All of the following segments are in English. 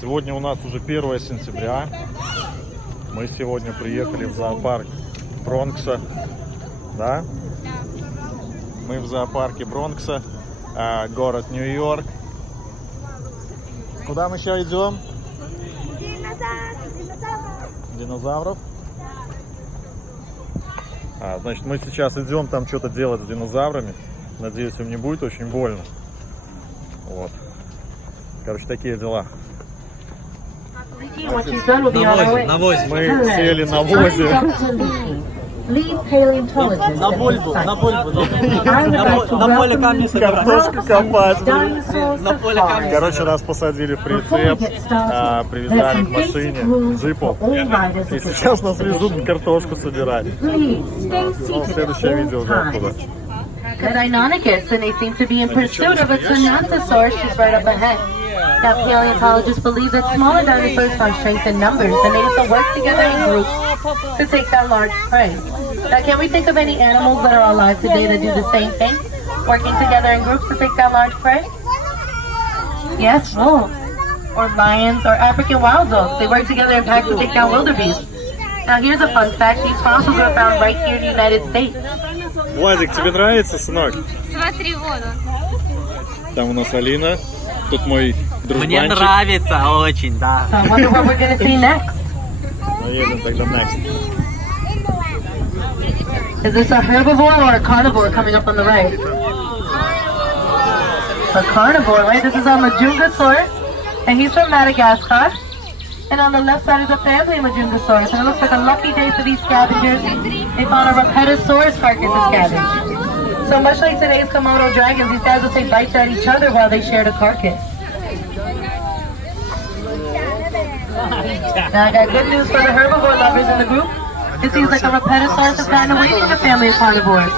Сегодня у нас уже 1 сентября. Мы сегодня приехали в зоопарк Бронкса. Да? Мы в зоопарке Бронкса, город Нью-Йорк. Куда мы сейчас идем? Динозавров? Значит, мы сейчас идем там что-то делать с динозаврами. Надеюсь, им не будет очень больно. Вот. Короче, такие дела. На возе. Мы сели на возе. На поле камни собирать. Картошку копать. На поле камни. Короче, нас посадили в прицеп, привязали к машине, джипу. И сейчас нас везут картошку собирать. Ну, следующее видео уже оттуда. The Deinonychus, and they seem to be in pursuit of a Tyrannosaurus just right up ahead. Now, paleontologists believe that smaller dinosaurs found strength in numbers and they used to work together in groups to take down large prey. Now, can we think of any animals that are alive today that do the same thing? Working together in groups to take down large prey? Yes, wolves. Or lions, or African wild dogs. They work together in packs to take down wildebeest. Now, here's a fun fact. These fossils were found right here in the United States. Владик, тебе нравится, сынок? Смотри воду. Там у нас Алина. Тут мой дружбанчик. Мне нравится очень, да. So I wonder what we're going to see next. Мы едем тогда next. Is this a herbivore or a carnivore coming up on the right? A carnivore, right? This is a Majungasaurus, and he's from Madagascar. And on the left side is a family Majungasaurus, and it looks like a lucky day for these scavengers. They found a Rapetosaurus carcass to scavenge. So much like today's Komodo dragons, these guys will take bites at each other while they share the carcass. Now I got good news for the herbivore lovers in the group. It seems like a Rapetosaurus has gotten away from the family of carnivores.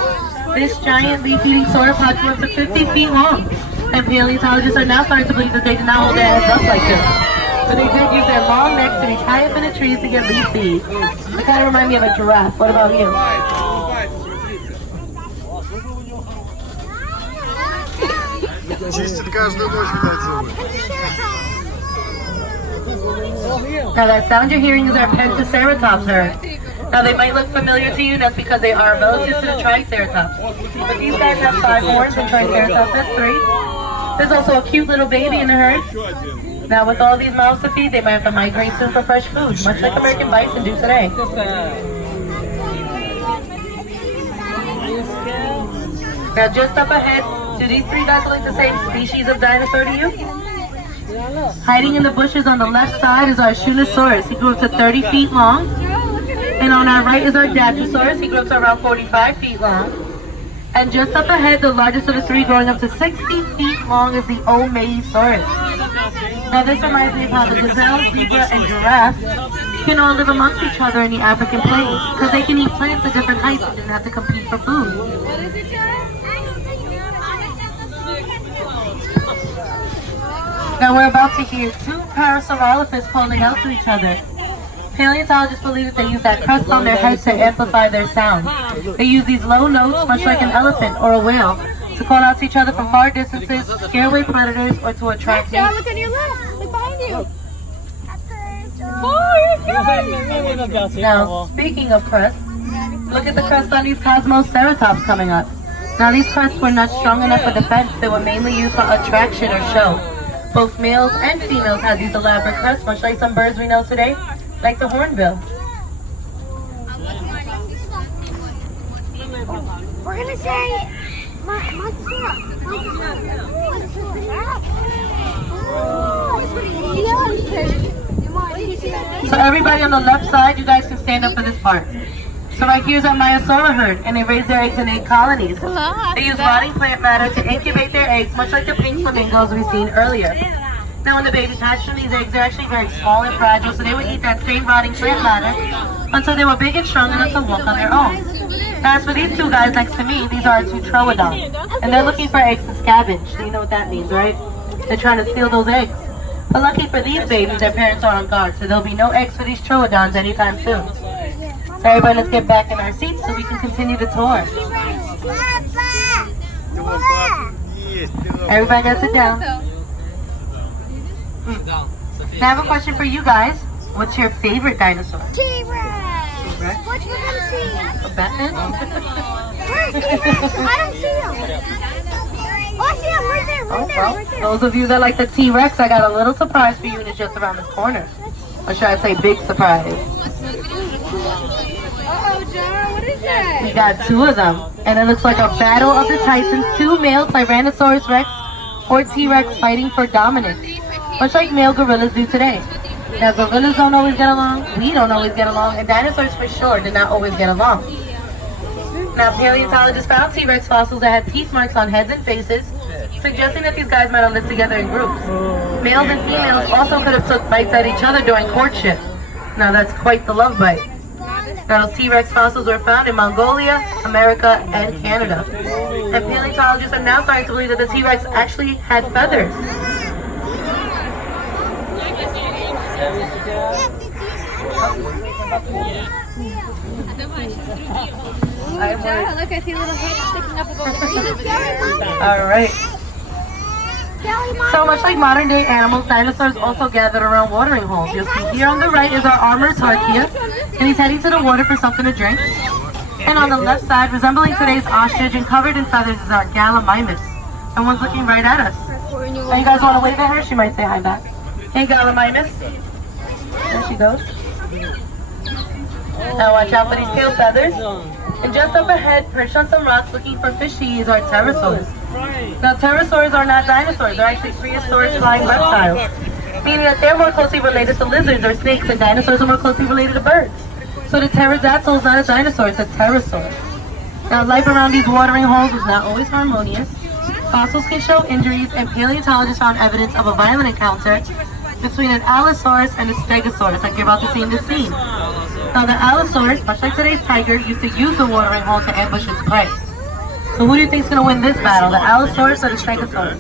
This giant leaf-eating sauropod grew up to 50 feet long, and paleontologists are now starting to believe that they did not hold their heads up like this. But they did use their long necks to reach high up in the trees to get leaf seeds. They kind of remind me of a giraffe. What about you? Now that sound you're hearing is our Pentaceratops herd. Now they might look familiar to you, that's because they are relative to the Triceratops. But these guys have 5 horns and Triceratops has 3. There's also a cute little baby in the herd. Now with all these mouths to feed, they might have to migrate soon for fresh food, much like American bison do today. Now just up ahead, do these 3 guys look like the same species of dinosaur to you? Hiding in the bushes on the left side is our Shunosaurus. He grew up to 30 feet long. And on our right is our Datrosaurus. He grew up to around 45 feet long. And just up ahead, the largest of the 3, growing up to 60 feet long, is the Omeisaurus. Now this reminds me of how the gazelle, zebra, and giraffe can all live amongst each other in the African plains, because they can eat plants at different heights and didn't have to compete for food. Now we're about to hear 2 Parasaurolophus calling out to each other. Paleontologists believe that they use that crust on their heads to amplify their sound. They use these low notes, much like an elephant or a whale, to call out to each other from far distances, scare away predators, or to attract mates. Look on your left. Look behind you. Now, speaking of crust, look at the crust on these Cosmoceratops coming up. Now, these crusts were not strong enough for defense. They were mainly used for attraction or show. Both males and females had these elaborate crusts, much like some birds we know today, like the hornbill. We're gonna say So everybody on the left side, you guys can stand up for this part. So right here's our Maiasaura herd, and they raise their eggs in 8 colonies. They use rotting plant matter to incubate their eggs, much like the pink flamingos we've seen earlier. Now when the babies hatch from these eggs, they're actually very small and fragile, so they would eat that same rotting plant matter until they were big and strong enough to walk on their own. Now as for these 2 guys next to me, these are our 2 troodons, and they're looking for eggs to scavenge. So you know what that means, right? They're trying to steal those eggs. But lucky for these babies, their parents are on guard, so there'll be no eggs for these troodons anytime soon. So everybody, let's get back in our seats so we can continue the tour. Everybody, go sit down. Now I have a question for you guys. What's your favorite dinosaur? T-Rex. What you gonna see? Batman? Where's T-Rex? I don't see him. Oh, I see him right there, right there, Well, right there. those of you that like the T-Rex, I got a little surprise for you, and it's just around this corner. Or should I say big surprise? Uh-oh, John, what is that? We got two of them, and it looks like a battle of the titans. Two male Tyrannosaurus Rex or T-Rex fighting for dominance, much like male gorillas do today. Now, gorillas don't always get along, we don't always get along, and dinosaurs for sure did not always get along. Now, paleontologists found T-Rex fossils that had teeth marks on heads and faces, suggesting that these guys might have lived together in groups. Males and females also could have took bites at each other during courtship. Now, that's quite the love bite. Now, those T-Rex fossils were found in Mongolia, America, and Canada. And paleontologists are now starting to believe that the T-Rex actually had feathers. John, look, I see a little head sticking up above the tree. All right. So much like modern day animals, dinosaurs also gathered around watering holes. You'll see here on the right is our armored Tarkia, and he's heading to the water for something to drink. And on the left side, resembling today's ostrich and covered in feathers, is our Gallimimus. And one's looking right at us. Now you guys want to wave at her? She might say hi back. Hey, Gallimimus. There she goes. Now watch out for these tail feathers. And just up ahead, perched on some rocks looking for fish to eat, is our pterosaurs. Now pterosaurs are not dinosaurs, they're actually prehistoric flying reptiles, meaning that they're more closely related to lizards or snakes, and dinosaurs are more closely related to birds. So the pterodactyl is not a dinosaur, it's a pterosaur. Now life around these watering holes is not always harmonious. Fossils can show injuries, and paleontologists found evidence of a violent encounter between an Allosaurus and a Stegosaurus, like you're about to see in this scene. Now the Allosaurus, much like today's tiger, used to use the watering hole to ambush its prey. So who do you think is going to win this battle, the Allosaurus or the Stegosaurus?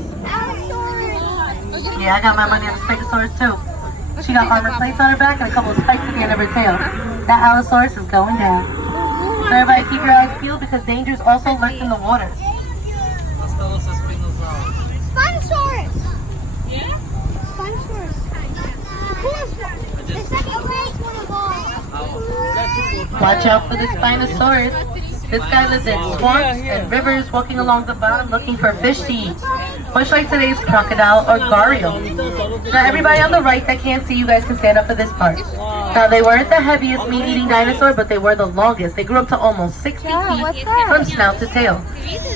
Yeah, I got my money on the Stegosaurus too. She got armor plates on her back and a couple of spikes at the end of her tail. That Allosaurus is going down. So everybody keep your eyes peeled because danger is also lurked in the waters. Spinosaurus. Yeah? Spinosaurus. The coolest one. The second greatest one of all. Watch out for the Spinosaurus. This guy lives in swamps and rivers, walking along the bottom looking for fish to eat, much like today's crocodile or gharial. Now everybody on the right that can't see, you guys can stand up for this part. Now they weren't the heaviest meat-eating dinosaur, but they were the longest. They grew up to almost 60 feet from snout to tail.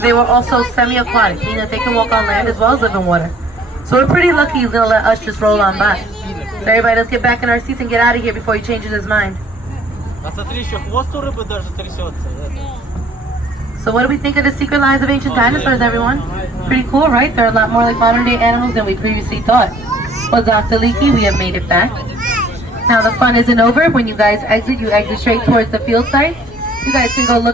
They were also semi-aquatic, meaning that they can walk on land as well as live in water. So we're pretty lucky he's gonna let us just roll on by. So everybody, let's get back in our seats and get out of here before he changes his mind. So what do we think of the secret lives of ancient dinosaurs, everyone? Pretty cool, right? They're a lot more like modern day animals than we previously thought. Well, Dr. Leakey, we have made it back. Now the fun isn't over. When you guys exit, you exit straight towards the field site. You guys can go look